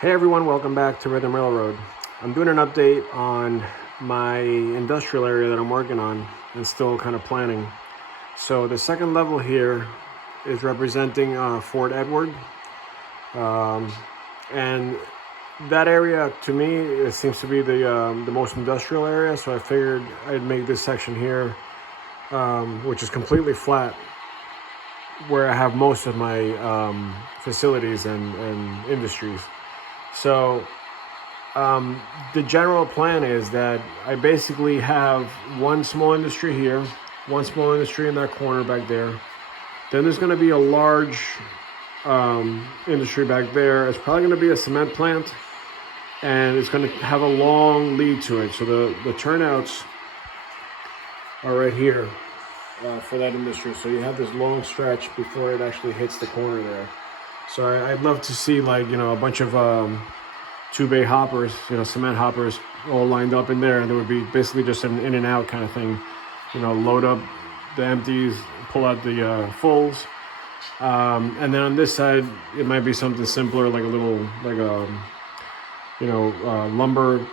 Hey everyone, welcome back to Rhythm Railroad. I'm doing an update on my industrial area that I'm working on and still kind of planning. So the second level here is representing Fort Edward. And that area to me, it seems to be the most industrial area. So I figured I'd make this section here, which is completely flat, where I have most of my facilities and industries. So the general plan is that I basically have one small industry here, one small industry in that corner back there. Then there's going to be a large industry back there. It's probably going to be a cement plant, and it's going to have a long lead to it. So the turnouts are right here for that industry. So you have this long stretch before it actually hits the corner there. So I'd love to see a bunch of 2-bay hoppers, cement hoppers all lined up in there. And there would be basically just an in and out kind of thing, load up the empties, pull out the fulls. And then on this side, it might be something simpler, like a little, lumber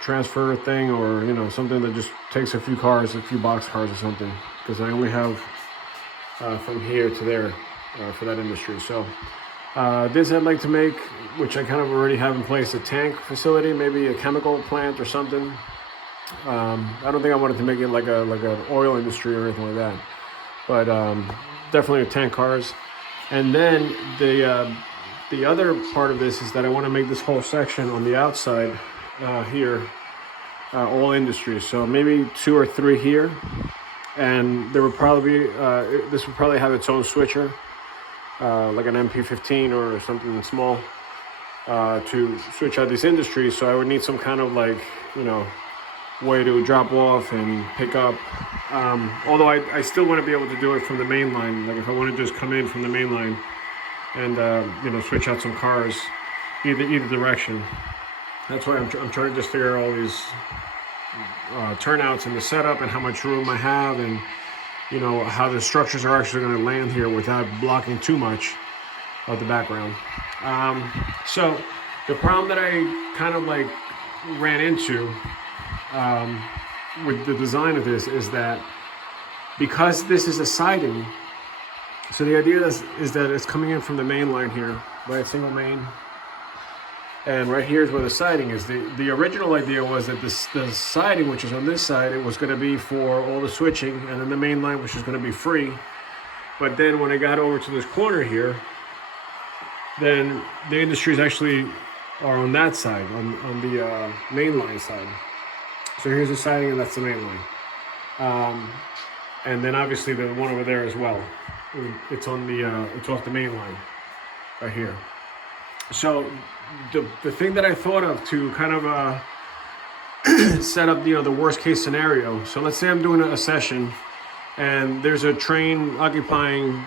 transfer thing, or, something that just takes a few cars, a few box cars or something. Because I only have from here to there for that industry. So this I'd like to make, which I kind of already have in place, a tank facility, maybe a chemical plant or something. I don't think I wanted to make it like an oil industry or anything like that, but definitely a tank cars. And then the other part of this is that I want to make this whole section on the outside here all industries. So maybe 2 or 3 here, and there would probably be this would probably have its own switcher. Like an MP15 or something small to switch out these industries. So I would need some kind of way to drop off and pick up. Although I still want to be able to do it from the main line. Like if I want to just come in from the main line and switch out some cars either direction. That's why I'm trying to just figure out all these turnouts and the setup and how much room I have, and how the structures are actually going to land here without blocking too much of the background. So the problem that I kind of ran into with the design of this is that because this is a siding, so the idea is that it's coming in from the main line here, right, single main. And right here is where the siding is. The original idea was that the siding, which is on this side, it was going to be for all the switching, and then the main line, which is going to be free. But then when I got over to this corner here, then the industries actually are on that side, on the main line side. So here's the siding, and that's the main line. And then obviously the one over there as well. It's on it's off the main line, right here. So the thing that I thought of to kind of set up the worst case scenario. So let's say I'm doing a session and there's a train occupying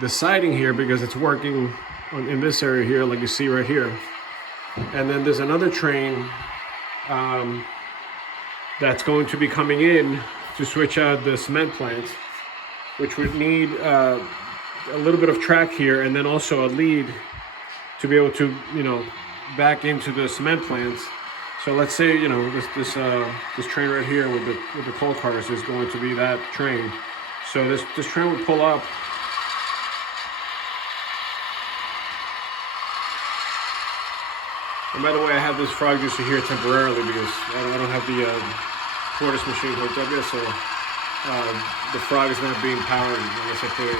the siding here because it's working in this area here, like you see right here. And then there's another train that's going to be coming in to switch out the cement plant, which would need a little bit of track here, and then also a lead to be able to, back into the cement plants. So let's say, this train right here with the coal cars is going to be that train. So this train would pull up. And by the way, I have this frog juicer here temporarily because I don't have the Fortis machine hooked up yet, so the frog is not being powered unless I put a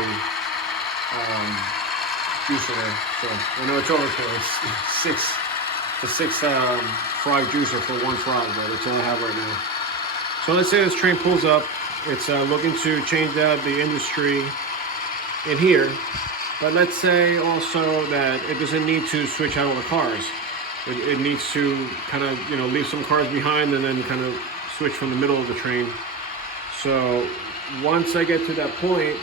juicer there. So I know it's overkill. It's six frog juicer for one frog, but it's all I have right now. So let's say this train pulls up. It's looking to change out the industry in here, but let's say also that it doesn't need to switch out all the cars. It needs to kind of leave some cars behind and then kind of switch from the middle of the train. So once I get to that point,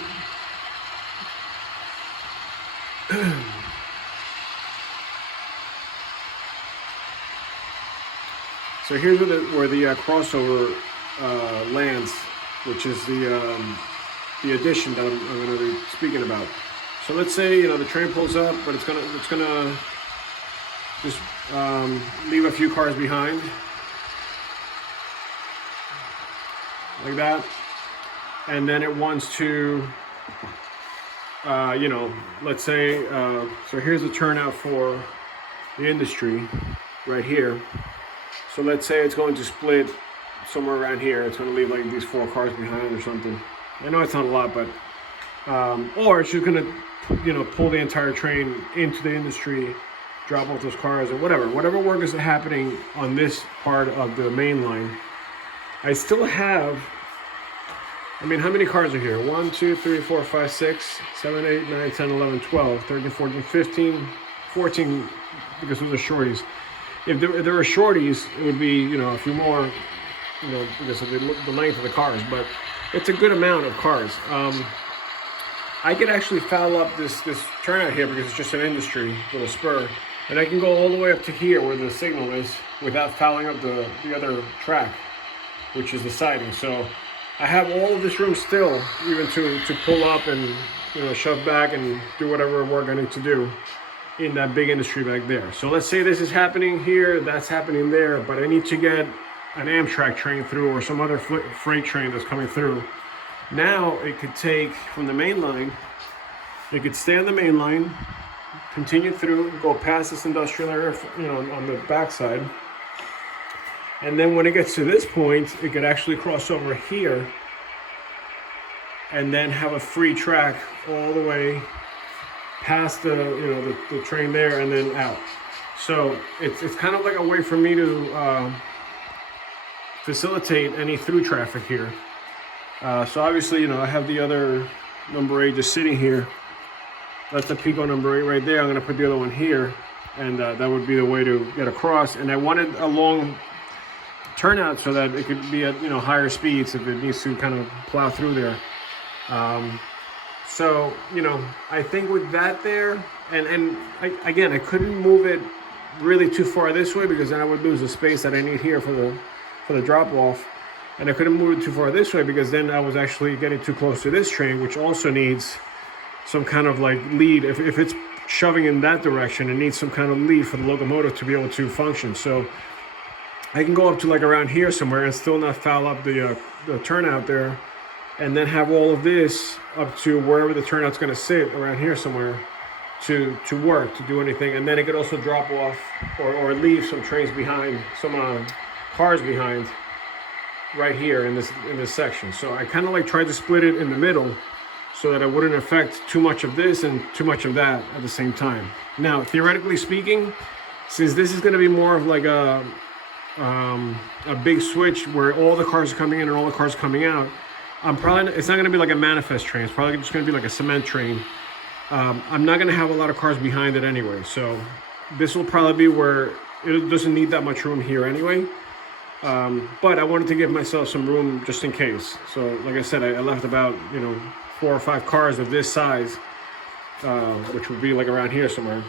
so here's where the crossover lands, which is the addition that I'm going to be speaking about. So let's say the train pulls up, but it's gonna just leave a few cars behind, like that. And then it wants to, you know, let's say, so here's the turnout for the industry right here. So let's say it's going to split somewhere around here. It's going to leave like these 4 cars behind or something. I know it's not a lot, but, or it's just going to, you know, pull the entire train into the industry, drop off those cars or whatever work is happening on this part of the main line. I still have, I mean, how many cars are here? 1, 2, 3, 4, 5, 6, 7, 8, 9, 10, 11, 12, 13, 14, 15, 14, because those are shorties. If there were shorties, it would be, you know, a few more, you know, because of the length of the cars, but it's a good amount of cars. I could actually foul up this turnout here because it's just an industry with a spur, and I can go all the way up to here where the signal is without fouling up the other track, which is the siding. So I have all of this room still, even to pull up and, you know, shove back and do whatever work I need to do in that big industry back there. So let's say this is happening here, that's happening there, but I need to get an Amtrak train through or some other freight train that's coming through. Now it could take from the main line, it could stay on the main line, continue through, go past this industrial area, you know, on the backside. And then when it gets to this point, it could actually cross over here and then have a free track all the way past the, you know, the train there and then out. So it's kind of like a way for me to facilitate any through traffic here. So obviously, you know, I have the other number 8 just sitting here. That's the Pico number 8 right there. I'm gonna put the other one here, and that would be the way to get across. And I wanted a long turnout so that it could be at, you know, higher speeds if it needs to kind of plow through there. So, you know, I think with that there, and again, I couldn't move it really too far this way because then I would lose the space that I need here for the drop off. And I couldn't move it too far this way because then I was actually getting too close to this train, which also needs some kind of like lead. If it's shoving in that direction, it needs some kind of lead for the locomotive to be able to function. So I can go up to like around here somewhere and still not foul up the turnout there, and then have all of this up to wherever the turnout's going to sit around here somewhere to work, to do anything. And then it could also drop off or leave some trains behind, some cars behind right here in this section. So I kind of like tried to split it in the middle so that I wouldn't affect too much of this and too much of that at the same time. Now, theoretically speaking, since this is going to be more of like a big switch where all the cars are coming in and all the cars coming out, it's not going to be like a manifest train. It's probably just going to be like a cement train. I'm not going to have a lot of cars behind it anyway. So this will probably be where it doesn't need that much room here anyway. But I wanted to give myself some room just in case. So like I said, I left about, you know, 4 or 5 cars of this size, which would be like around here somewhere,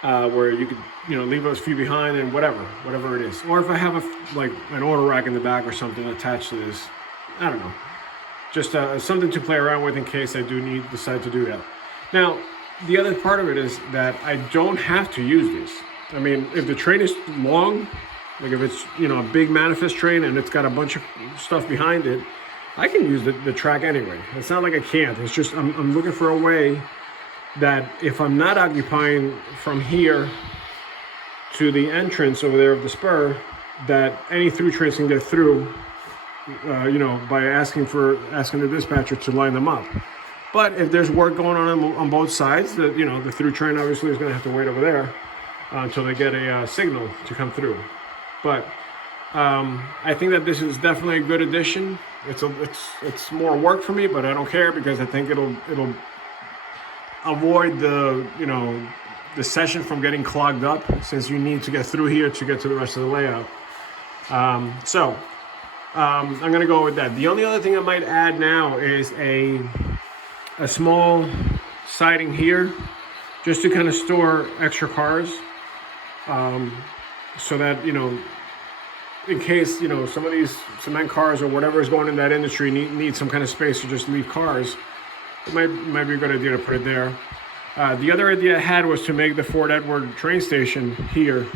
where you could, you know, leave a few behind and whatever it is. Or if I have like an auto rack in the back or something attached to this, I don't know, just something to play around with in case I do decide to do that. Now, the other part of it is that I don't have to use this. I mean, if the train is long, like if it's, you know, a big manifest train and it's got a bunch of stuff behind it, I can use the track anyway. It's not like I can't. It's just I'm looking for a way that if I'm not occupying from here to the entrance over there of the spur, that any through trains can get through, you know, by asking the dispatcher to line them up. But if there's work going on both sides, you know, the through train obviously is going to have to wait over there until they get a signal to come through. But I think that this is definitely a good addition. It's more work for me, but I don't care because I think it'll avoid the session from getting clogged up, since you need to get through here to get to the rest of the layout. So I'm gonna go with that. The only other thing I might add now is a small siding here, just to kind of store extra cars, so that, you know, in case, you know, some of these cement cars or whatever is going in that industry need some kind of space to just leave cars, it might be a good idea to put it there. The other idea I had was to make the Fort Edward train station here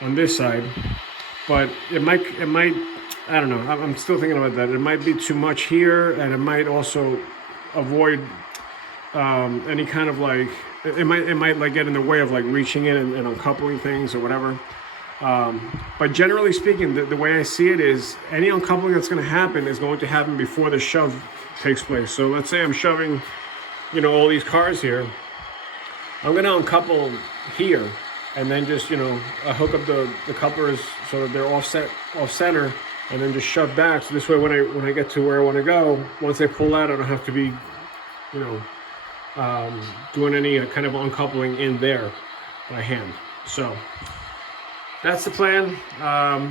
on this side, but it might, I don't know, I'm still thinking about that. It might be too much here, and it might also avoid any kind of like, it might like get in the way of like reaching in and uncoupling things or whatever. But generally speaking, the way I see it is any uncoupling that's going to happen is going to happen before the shove takes place. So let's say I'm shoving, you know, all these cars here. I'm going to uncouple here and then just, you know, hook up the couplers so that they're off center, and then just shove back. So this way, when I get to where I want to go, once I pull out, I don't have to be, you know, doing any kind of uncoupling in there by hand. So that's the plan.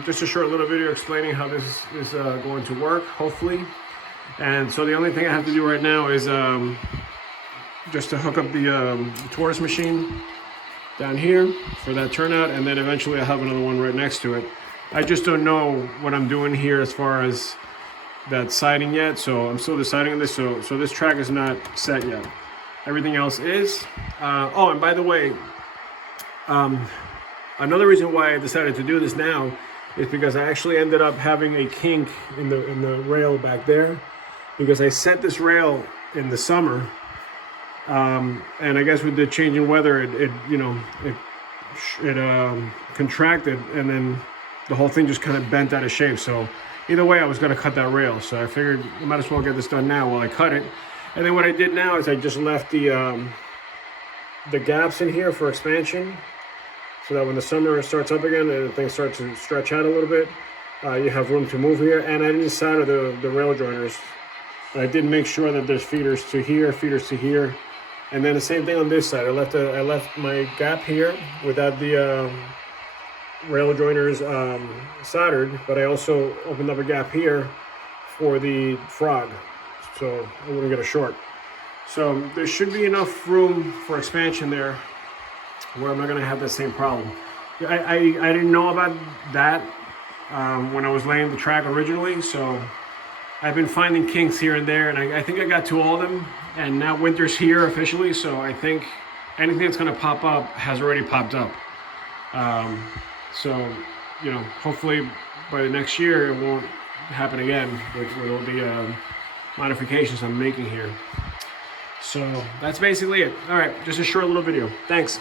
Just a short little video explaining how this is going to work, hopefully. And so the only thing I have to do right now is just to hook up the tortoise machine down here for that turnout, and then eventually I'll have another one right next to it. I just don't know what I'm doing here as far as that siding yet, so I'm still deciding on this. So this track is not set yet. Everything else is. Oh, and by the way, another reason why I decided to do this now is because I actually ended up having a kink in the rail back there, because I set this rail in the summer, and I guess with the changing weather, it contracted, and then the whole thing just kind of bent out of shape. So either way, I was going to cut that rail. So I figured I might as well get this done now while I cut it. And then what I did now is I just left the gaps in here for expansion, so that when the summer starts up again and things start to stretch out a little bit, you have room to move here. And I didn't solder the rail joiners. I did make sure that there's feeders to here, and then the same thing on this side. I left my gap here without the rail joiners soldered, but I also opened up a gap here for the frog, so I wouldn't get a short. So there should be enough room for expansion there where I'm not going to have that same problem. I didn't know about that when I was laying the track originally, so I've been finding kinks here and there, and I think I got to all of them, and now winter's here officially, so I think anything that's going to pop up has already popped up. So, you know, hopefully by the next year it won't happen again with all the modifications I'm making here. So that's basically it. All right, just a short little video. Thanks.